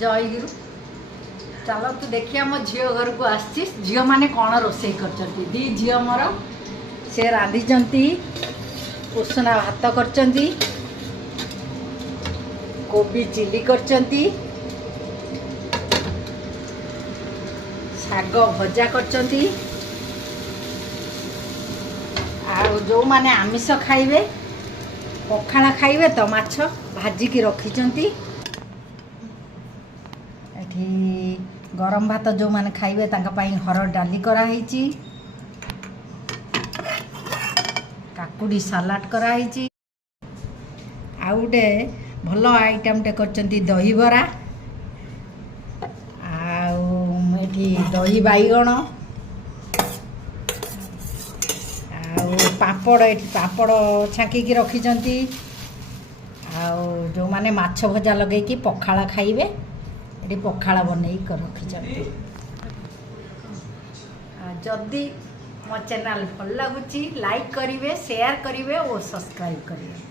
जय गुरु चलो तू देखिए मो झील घर को आसी झील मैंने कौन रोसे कर दी झील मोर से रांधि उसना भात कर कोबी चिली कर शाग भजा कर जो माने आमिष खाइबे पखाला खाइबे तो माछ भाजिकी रखिचंती एठी गरम भात जो माने खाइबे तांका पाई हरड़ डाली कराई काकुड़ी सलाड कराई आ गोटे भल आइटम टे करचंती दही बरा आठी दही बाइगण पापड़ ये पापड़ छाँकी रखिंट जो माने माछ भजा लगे कि पखाला खाइबे ये पखाला बनई रखिंट जदि मो चैनल भल लगुच लाइक करेंगे शेयर करेंगे और सब्सक्राइब करेंगे।